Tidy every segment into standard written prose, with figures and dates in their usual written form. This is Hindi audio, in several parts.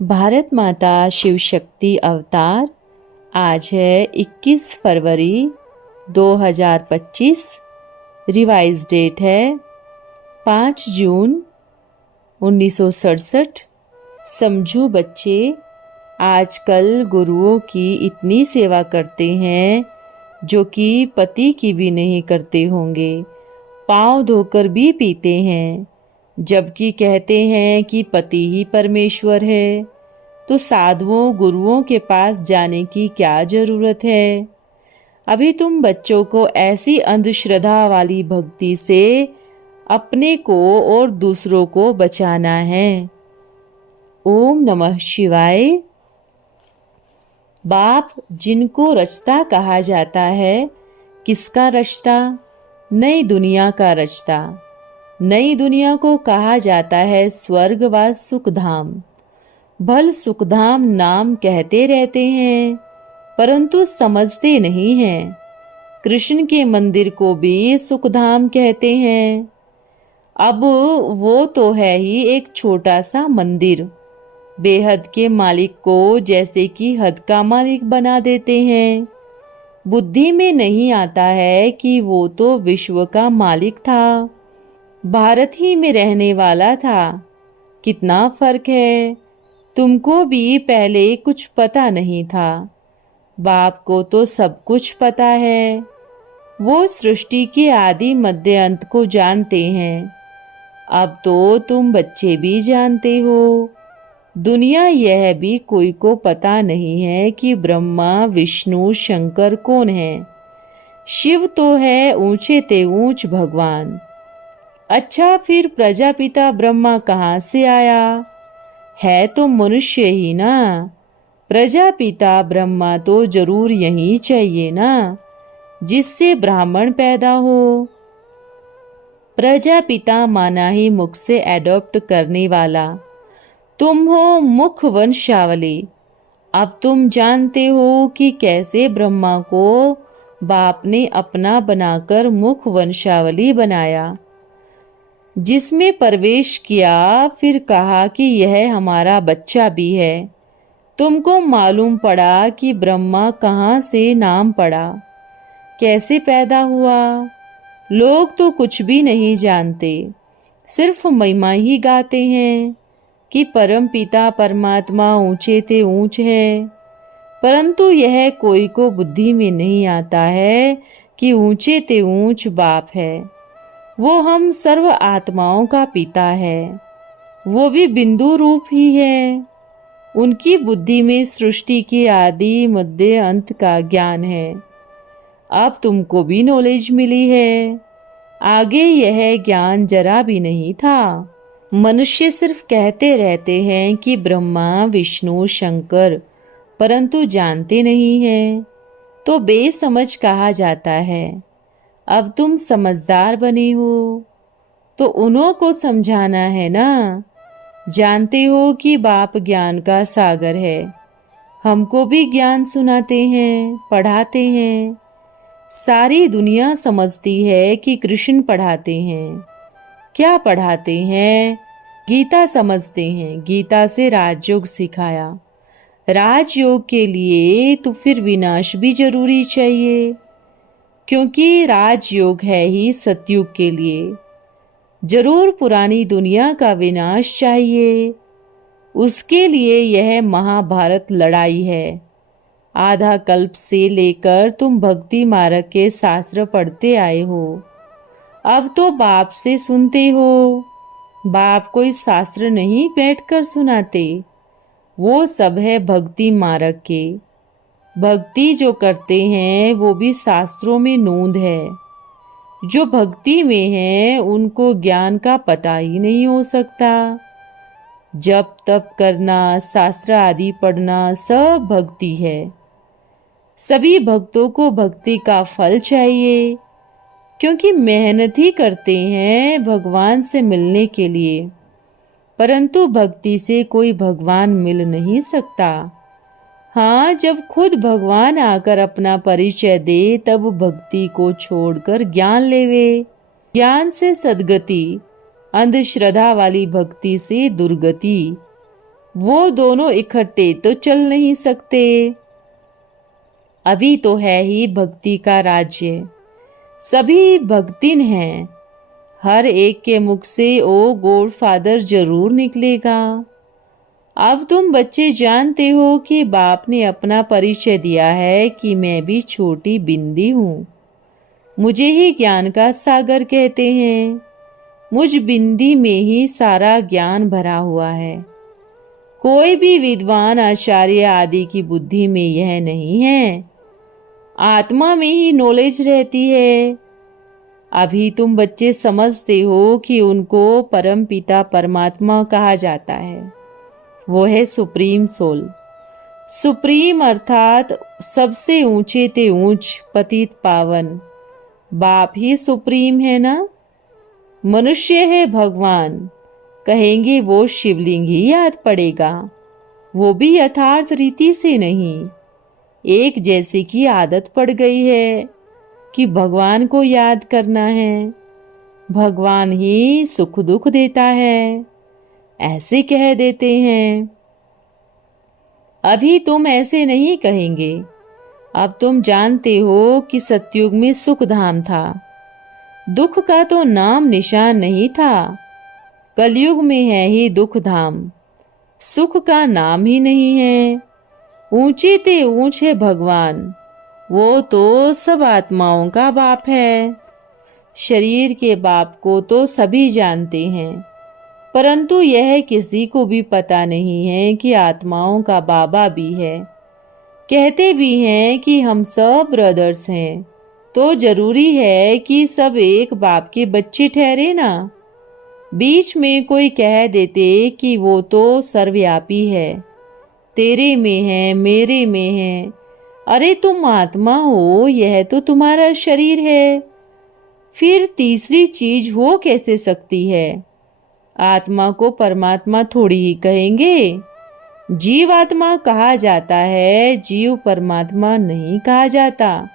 भारत माता शिव शक्ति अवतार। आज है 21 फरवरी 2025। रिवाइज डेट है 5 जून 1967। समझू बच्चे आजकल गुरुओं की इतनी सेवा करते हैं जो कि पति की भी नहीं करते होंगे। पाँव धोकर भी पीते हैं, जबकि कहते हैं कि पति ही परमेश्वर है। तो साधुओं गुरुओं के पास जाने की क्या जरूरत है? अभी तुम बच्चों को ऐसी अंधश्रद्धा वाली भक्ति से अपने को और दूसरों को बचाना है। ओम नमः शिवाय। बाप जिनको रचता कहा जाता है, किसका रचता? नई दुनिया का रचता। नई दुनिया को कहा जाता है स्वर्ग व सुखधाम। भल सुखधाम नाम कहते रहते हैं, परंतु समझते नहीं हैं। कृष्ण के मंदिर को भी सुखधाम कहते हैं। अब वो तो है ही एक छोटा सा मंदिर। बेहद के मालिक को जैसे कि हद का मालिक बना देते हैं। बुद्धि में नहीं आता है कि वो तो विश्व का मालिक था, भारत ही में रहने वाला था। कितना फर्क है। तुमको भी पहले कुछ पता नहीं था, बाप को तो सब कुछ पता है। वो सृष्टि के आदि मध्य अंत को जानते हैं। अब तो तुम बच्चे भी जानते हो। दुनिया यह भी कोई को पता नहीं है कि ब्रह्मा विष्णु शंकर कौन है। शिव तो है ऊंचे ते ऊंच भगवान। अच्छा, फिर प्रजापिता ब्रह्मा कहाँ से आया? है तो मनुष्य ही ना। प्रजापिता ब्रह्मा तो जरूर यही चाहिए ना, जिससे ब्राह्मण पैदा हो। प्रजापिता माना ही मुख से एडॉप्ट करने वाला। तुम हो मुख वंशावली। अब तुम जानते हो कि कैसे ब्रह्मा को बाप ने अपना बनाकर मुख वंशावली बनाया, जिसमें प्रवेश किया। फिर कहा कि यह हमारा बच्चा भी है। तुमको मालूम पड़ा कि ब्रह्मा कहाँ से नाम पड़ा, कैसे पैदा हुआ। लोग तो कुछ भी नहीं जानते, सिर्फ महिमा ही गाते हैं कि परम पिता परमात्मा ऊंचे ते ऊंच है। परंतु यह कोई को बुद्धि में नहीं आता है कि ऊंचे ते ऊंच बाप है। वो हम सर्व आत्माओं का पिता है। वो भी बिंदु रूप ही है। उनकी बुद्धि में सृष्टि के आदि मध्य अंत का ज्ञान है। अब तुमको भी नॉलेज मिली है। आगे यह ज्ञान जरा भी नहीं था। मनुष्य सिर्फ कहते रहते हैं कि ब्रह्मा विष्णु शंकर, परंतु जानते नहीं हैं, तो बेसमझ कहा जाता है। अब तुम समझदार बने हो तो उन्हों को समझाना है ना। जानते हो कि बाप ज्ञान का सागर है। हमको भी ज्ञान सुनाते हैं, पढ़ाते हैं। सारी दुनिया समझती है कि कृष्ण पढ़ाते हैं। क्या पढ़ाते हैं? गीता समझते हैं। गीता से राजयोग सिखाया। राजयोग के लिए तो फिर विनाश भी जरूरी चाहिए, क्योंकि राजयोग है ही सतयुग के लिए। जरूर पुरानी दुनिया का विनाश चाहिए। उसके लिए यह महाभारत लड़ाई है। आधा कल्प से लेकर तुम भक्ति मार्ग के शास्त्र पढ़ते आए हो। अब तो बाप से सुनते हो। बाप कोई शास्त्र नहीं बैठकर सुनाते। वो सब है भक्ति मार्ग के। भक्ति जो करते हैं वो भी शास्त्रों में नोंद है। जो भक्ति में है उनको ज्ञान का पता ही नहीं हो सकता। जप तप करना, शास्त्र आदि पढ़ना सब भक्ति है। सभी भक्तों को भक्ति का फल चाहिए, क्योंकि मेहनत ही करते हैं भगवान से मिलने के लिए। परंतु भक्ति से कोई भगवान मिल नहीं सकता। हाँ, जब खुद भगवान आकर अपना परिचय दे तब भक्ति को छोड़कर ज्ञान लेवे। ज्ञान से सद्गति, अंधश्रद्धा वाली भक्ति से दुर्गति। वो दोनों इकट्ठे तो चल नहीं सकते। अभी तो है ही भक्ति का राज्य, सभी भक्तिन हैं। हर एक के मुख से ओ गॉड फादर जरूर निकलेगा। अब तुम बच्चे जानते हो कि बाप ने अपना परिचय दिया है कि मैं भी छोटी बिंदी हूँ। मुझे ही ज्ञान का सागर कहते हैं। मुझ बिंदी में ही सारा ज्ञान भरा हुआ है। कोई भी विद्वान आचार्य आदि की बुद्धि में यह नहीं है। आत्मा में ही नॉलेज रहती है। अभी तुम बच्चे समझते हो कि उनको परम पिता परमात्मा कहा जाता है। वो है सुप्रीम सोल। सुप्रीम अर्थात सबसे ऊंचे ते ऊंच, पतित पावन। बाप ही सुप्रीम है ना। मनुष्य है भगवान, कहेंगे वो शिवलिंग ही याद पड़ेगा। वो भी यथार्थ रीति से नहीं, एक जैसे की आदत पड़ गई है कि भगवान को याद करना है। भगवान ही सुख दुख देता है, ऐसे कह देते हैं। अभी तुम ऐसे नहीं कहेंगे। अब तुम जानते हो कि सतयुग में सुख धाम था। दुख का तो नाम निशान नहीं था। कलयुग में है ही दुख धाम, सुख का नाम ही नहीं है। ऊंचे ते ऊंच है भगवान, वो तो सब आत्माओं का बाप है। शरीर के बाप को तो सभी जानते हैं, परंतु यह किसी को भी पता नहीं है कि आत्माओं का बाबा भी है। कहते भी हैं कि हम सब ब्रदर्स हैं, तो जरूरी है कि सब एक बाप के बच्चे ठहरे ना। बीच में कोई कह देते कि वो तो सर्वव्यापी है, तेरे में है, मेरे में है। अरे तुम आत्मा हो, यह तो तुम्हारा शरीर है, फिर तीसरी चीज हो कैसे सकती है। आत्मा को परमात्मा थोड़ी ही कहेंगे। जीव आत्मा कहा जाता है, जीव परमात्मा नहीं कहा जाता।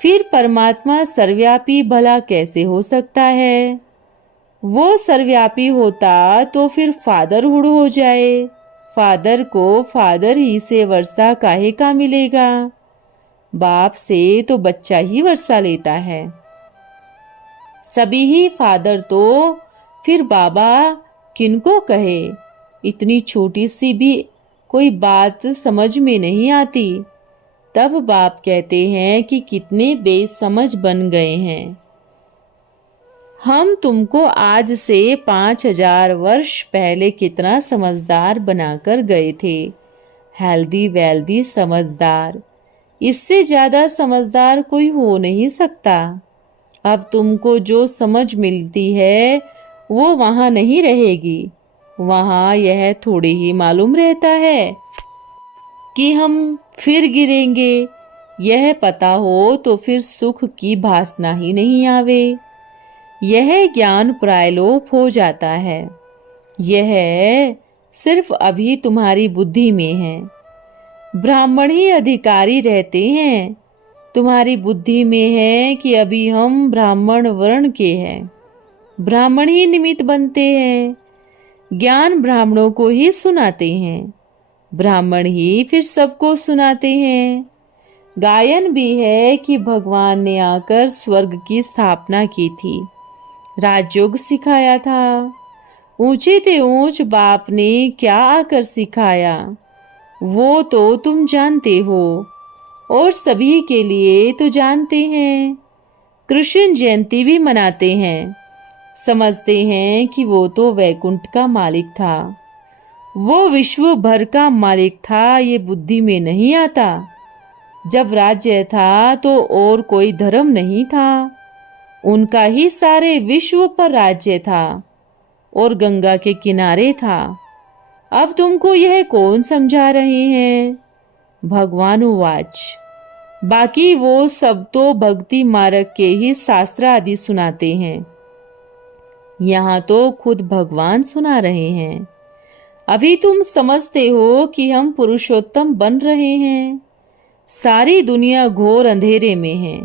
फिर परमात्मा सर्वव्यापी भला कैसे हो सकता है। वो सर्वव्यापी होता तो फिर फादरहुड हो जाए। फादर को फादर ही से वर्षा काहे का मिलेगा। बाप से तो बच्चा ही वर्षा लेता है। सभी ही फादर तो फिर बाबा किनको कहे। इतनी छोटी सी भी कोई बात समझ में नहीं आती। तब बाप कहते हैं कि कितने बेसमझ बन गए हैं। हम तुमको आज से 5000 वर्ष पहले कितना समझदार बनाकर गए थे। हेल्दी वेल्दी समझदार, इससे ज्यादा समझदार कोई हो नहीं सकता। अब तुमको जो समझ मिलती है वो वहां नहीं रहेगी। वहां यह थोड़ी ही मालूम रहता है कि हम फिर गिरेंगे। यह पता हो तो फिर सुख की भासना ही नहीं आवे। यह ज्ञान प्रायलोप हो जाता है। यह सिर्फ अभी तुम्हारी बुद्धि में है। ब्राह्मण ही अधिकारी रहते हैं। तुम्हारी बुद्धि में है कि अभी हम ब्राह्मण वर्ण के हैं। ब्राह्मण ही निमित्त बनते हैं। ज्ञान ब्राह्मणों को ही सुनाते हैं। ब्राह्मण ही फिर सबको सुनाते हैं। गायन भी है कि भगवान ने आकर स्वर्ग की स्थापना की थी, राजयोग सिखाया था। ऊंचे ते ऊंच बाप ने क्या आकर सिखाया वो तो तुम जानते हो, और सभी के लिए तो जानते हैं। कृष्ण जयंती भी मनाते हैं। समझते हैं कि वो तो वैकुंठ का मालिक था, वो विश्व भर का मालिक था। ये बुद्धि में नहीं आता। जब राज्य था तो और कोई धर्म नहीं था, उनका ही सारे विश्व पर राज्य था और गंगा के किनारे था। अब तुमको यह कौन समझा रहे हैं। भगवान उवाच। बाकी वो सब तो भक्ति मार्ग के ही शास्त्र आदि सुनाते हैं। यहाँ तो खुद भगवान सुना रहे हैं। अभी तुम समझते हो कि हम पुरुषोत्तम बन रहे हैं। सारी दुनिया घोर अंधेरे में है।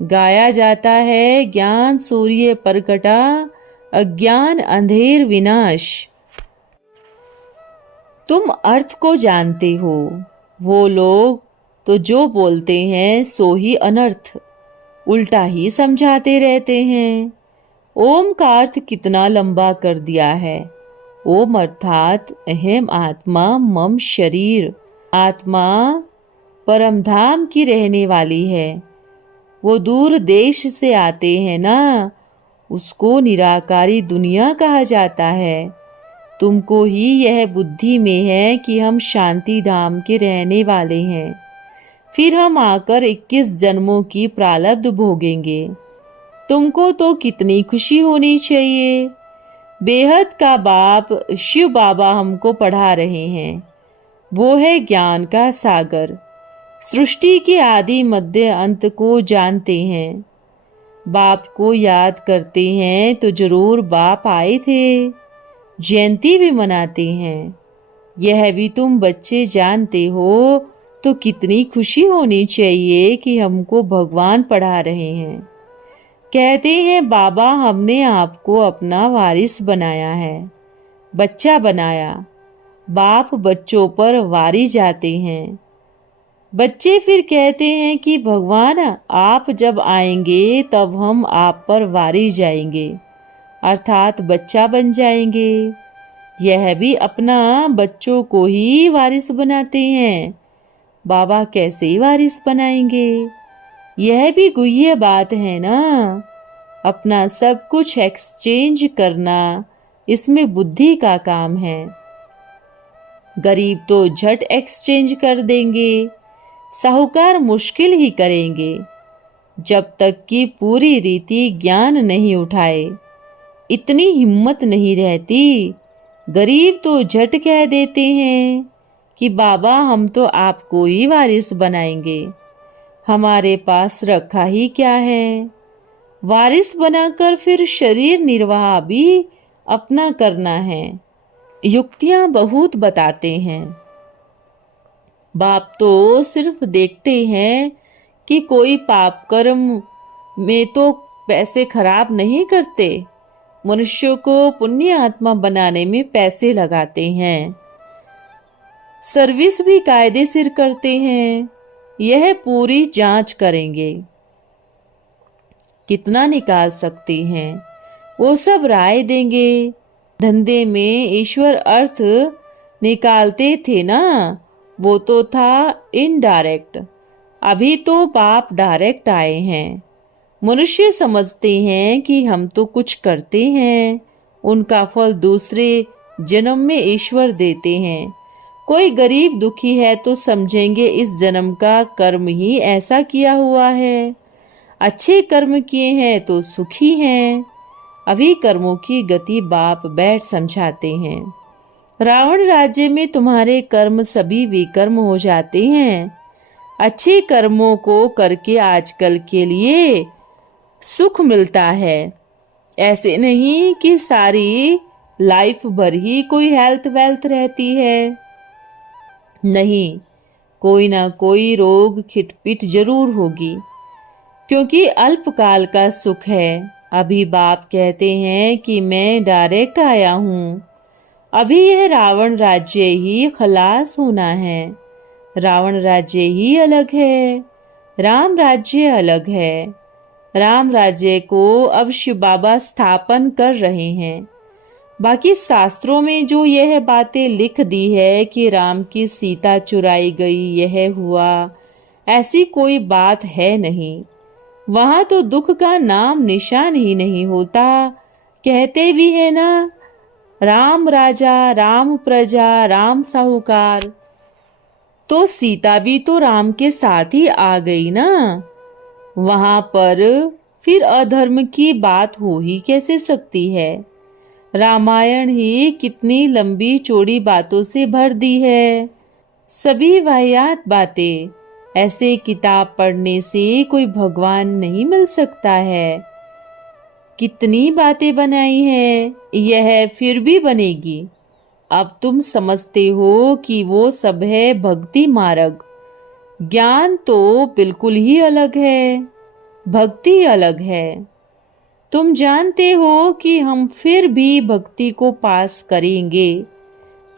गाया जाता है, ज्ञान सूर्य प्रकटा, अज्ञान अंधेर विनाश। तुम अर्थ को जानते हो, वो लोग तो जो बोलते हैं सो ही अनर्थ, उल्टा ही समझाते रहते हैं। ओम का अर्थ कितना लंबा कर दिया है। ओम अर्थात अहम आत्मा मम शरीर। आत्मा परम धाम की रहने वाली है। वो दूर देश से आते हैं ना, उसको निराकारी दुनिया कहा जाता है। तुमको ही यह बुद्धि में है कि हम शांति धाम के रहने वाले हैं। फिर हम आकर 21 जन्मों की प्रारब्ध भोगेंगे। तुमको तो कितनी खुशी होनी चाहिए। बेहद का बाप शिव बाबा हमको पढ़ा रहे हैं। वो है ज्ञान का सागर, सृष्टि के आदि मध्य अंत को जानते हैं। बाप को याद करते हैं तो जरूर बाप आए थे। जयंती भी मनाते हैं। यह भी तुम बच्चे जानते हो तो कितनी खुशी होनी चाहिए कि हमको भगवान पढ़ा रहे हैं। कहते हैं बाबा हमने आपको अपना वारिस बनाया है, बच्चा बनाया। बाप बच्चों पर वारी जाते हैं। बच्चे फिर कहते हैं कि भगवान आप जब आएंगे तब हम आप पर वारी जाएंगे, अर्थात बच्चा बन जाएंगे। यह भी अपना बच्चों को ही वारिस बनाते हैं। बाबा कैसे वारिस बनाएंगे? यह भी गुह्य बात है ना। अपना सब कुछ एक्सचेंज करना, इसमें बुद्धि का काम है। गरीब तो झट एक्सचेंज कर देंगे, साहूकार मुश्किल ही करेंगे। जब तक कि पूरी रीति ज्ञान नहीं उठाए, इतनी हिम्मत नहीं रहती। गरीब तो झट कह देते हैं कि बाबा हम तो आपको ही वारिस बनाएंगे, हमारे पास रखा ही क्या है। वारिस बनाकर फिर शरीर निर्वाह भी अपना करना है। युक्तियां बहुत बताते हैं। बाप तो सिर्फ देखते हैं कि कोई पाप कर्म में तो पैसे खराब नहीं करते। मनुष्य को पुण्य आत्मा बनाने में पैसे लगाते हैं। सर्विस भी कायदे सिर करते हैं। यह पूरी जांच करेंगे। कितना निकाल सकते हैं वो सब राय देंगे। धंधे में ईश्वर अर्थ निकालते थे ना, वो तो था इनडायरेक्ट। अभी तो बाप डायरेक्ट आए हैं। मनुष्य समझते हैं कि हम तो कुछ करते हैं, उनका फल दूसरे जन्म में ईश्वर देते हैं। कोई गरीब दुखी है तो समझेंगे इस जन्म का कर्म ही ऐसा किया हुआ है। अच्छे कर्म किए हैं तो सुखी हैं। अभी कर्मों की गति बाप बैठ समझाते हैं। रावण राज्य में तुम्हारे कर्म सभी विकर्म हो जाते हैं। अच्छे कर्मों को करके आजकल के लिए सुख मिलता है। ऐसे नहीं कि सारी लाइफ भर ही कोई हेल्थ वेल्थ रहती है। नहीं, कोई ना कोई रोग खिटपिट जरूर होगी, क्योंकि अल्पकाल का सुख है। अभी बाप कहते हैं कि मैं डायरेक्ट आया हूँ। अभी यह रावण राज्य ही खलास होना है। रावण राज्य ही अलग है, राम राज्य अलग है। राम राज्य को अब शिव बाबा स्थापन कर रहे हैं। बाकी शास्त्रों में जो यह बातें लिख दी है कि राम की सीता चुराई गई, यह हुआ, ऐसी कोई बात है नहीं। वहां तो दुख का नाम निशान ही नहीं होता। कहते भी है ना, राम राजा, राम प्रजा, राम साहूकार। तो सीता भी तो राम के साथ ही आ गई ना। वहां पर फिर अधर्म की बात हो ही कैसे सकती है। रामायण ही कितनी लंबी चौड़ी बातों से भर दी है, सभी वाहियात बातें। ऐसे किताब पढ़ने से कोई भगवान नहीं मिल सकता है। कितनी बातें बनाई हैं, यह फिर भी बनेगी। अब तुम समझते हो कि वो सब है भक्ति मार्ग। ज्ञान तो बिल्कुल ही अलग है, भक्ति अलग है। तुम जानते हो कि हम फिर भी भक्ति को पास करेंगे,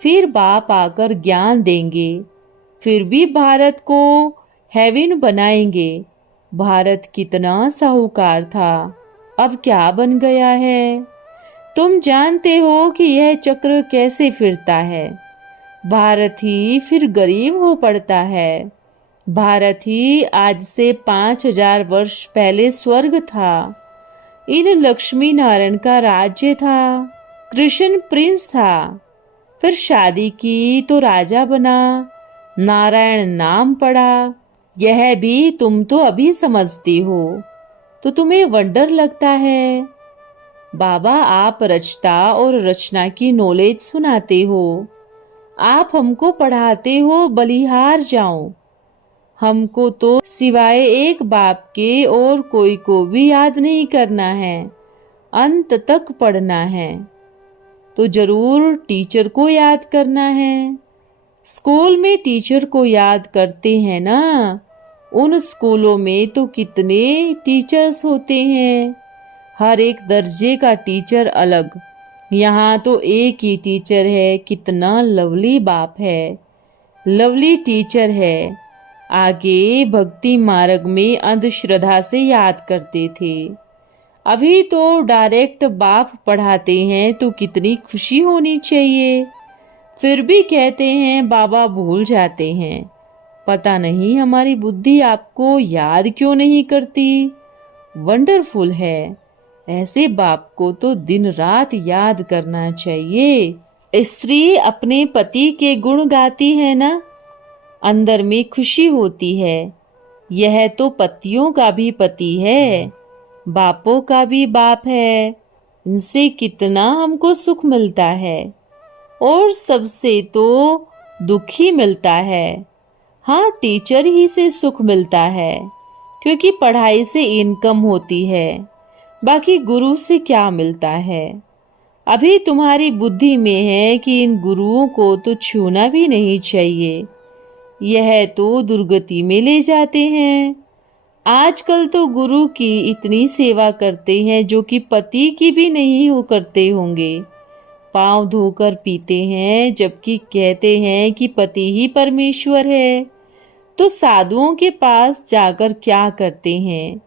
फिर बाप आकर ज्ञान देंगे, फिर भी भारत को हेवन बनाएंगे। भारत कितना साहूकार था, अब क्या बन गया है? तुम जानते हो कि यह चक्र कैसे फिरता है। भारत ही फिर गरीब हो पड़ता है। भारत ही आज से 5000 वर्ष पहले स्वर्ग था। इन लक्ष्मी नारायण का राज्य था, कृष्ण प्रिंस था। फिर शादी की तो राजा बना, नारायण नाम पड़ा। यह भी तुम तो अभी समझती हो, तो तुम्हें वंडर लगता है। बाबा आप रचता और रचना की नॉलेज सुनाते हो। आप हमको पढ़ाते हो बलिहार जाओ। हमको तो सिवाय एक बाप के और कोई को भी याद नहीं करना है, अंत तक पढ़ना है। तो जरूर टीचर को याद करना है। स्कूल में टीचर को याद करते हैं ना। उन स्कूलों में तो कितने टीचर्स होते हैं, हर एक दर्जे का टीचर अलग। यहाँ तो एक ही टीचर है, कितना लवली बाप है, लवली टीचर है। आगे भक्ति मार्ग में अंधश्रद्धा से याद करते थे, अभी तो डायरेक्ट बाप पढ़ाते हैं, तो कितनी खुशी होनी चाहिए। फिर भी कहते हैं बाबा भूल जाते हैं। पता नहीं हमारी बुद्धि आपको याद क्यों नहीं करती। वंडरफुल है, ऐसे बाप को तो दिन रात याद करना चाहिए। स्त्री अपने पति के गुण गाती है ना, अंदर में खुशी होती है। यह तो पतियों का भी पति है, बापों का भी बाप है। इनसे कितना हमको सुख मिलता है, और सबसे तो दुख ही मिलता है। हाँ, टीचर ही से सुख मिलता है, क्योंकि पढ़ाई से इनकम होती है। बाकी गुरु से क्या मिलता है? अभी तुम्हारी बुद्धि में है कि इन गुरुओं को तो छूना भी नहीं चाहिए, यह तो दुर्गति में ले जाते हैं। आजकल तो गुरु की इतनी सेवा करते हैं जो कि पति की भी नहीं हो करते होंगे। पांव धोकर पीते हैं, जबकि कहते हैं कि पति ही परमेश्वर है। तो साधुओं के पास जाकर क्या करते हैं?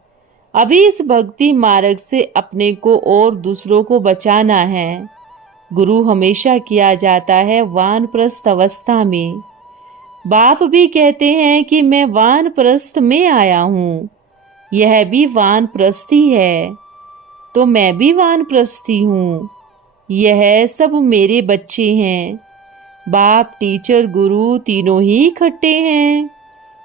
अभी इस भक्ति मार्ग से अपने को और दूसरों को बचाना है। गुरु हमेशा किया जाता है वानप्रस्थ अवस्था में। बाप भी कहते हैं कि मैं वानप्रस्थ में आया हूँ, यह भी वानप्रस्थी है, तो मैं भी वानप्रस्थी हूँ। यह सब मेरे बच्चे हैं। बाप टीचर गुरु तीनों ही इकट्ठे हैं।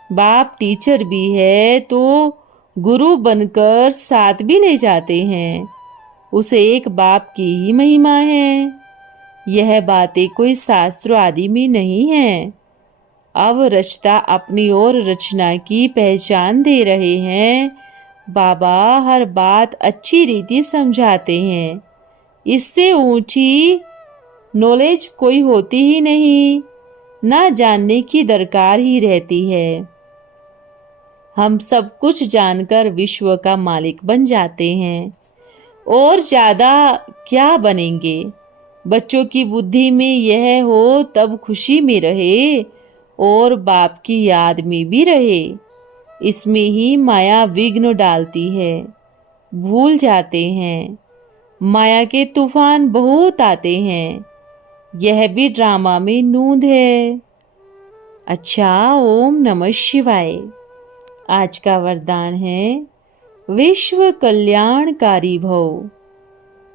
बाप टीचर भी है तो गुरु बनकर साथ भी ले जाते हैं। उसे एक बाप की ही महिमा है। यह बातें कोई शास्त्र आदि में नहीं है। अब रचता अपनी ओर रचना की पहचान दे रहे हैं। बाबा हर बात अच्छी रीति समझाते हैं। इससे ऊंची नॉलेज कोई होती ही नहीं, ना जानने की दरकार ही रहती है। हम सब कुछ जानकर विश्व का मालिक बन जाते हैं, और ज्यादा क्या बनेंगे। बच्चों की बुद्धि में यह हो तब खुशी में रहे और बाप की याद में भी रहे। इसमें ही माया विघ्न डालती है, भूल जाते हैं। माया के तूफान बहुत आते हैं, यह भी ड्रामा में नूंद है। अच्छा, ओम नमः शिवाय। आज का वरदान है विश्व कल्याणकारी भव।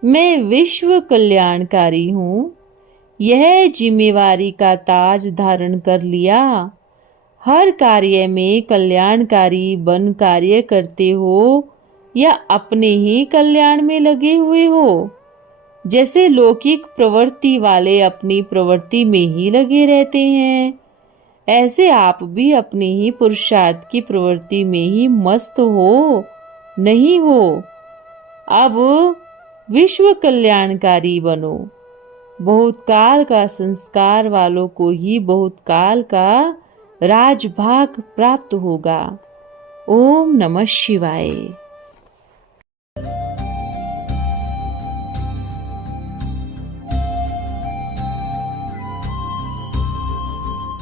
मैं विश्व कल्याणकारी हूँ, यह जिम्मेवारी का ताज धारण कर लिया। हर कार्य में कल्याणकारी बन कार्य करते हो या अपने ही कल्याण में लगे हुए हो। जैसे लौकिक प्रवृत्ति वाले अपनी प्रवृत्ति में ही लगे रहते हैं, ऐसे आप भी अपने ही पुरुषार्थ की प्रवृत्ति में ही मस्त हो, नहीं हो। अब विश्व कल्याणकारी बनो। बहुत काल का संस्कार वालों को ही बहुत काल का राजभाग प्राप्त होगा। ओम नमः शिवाय।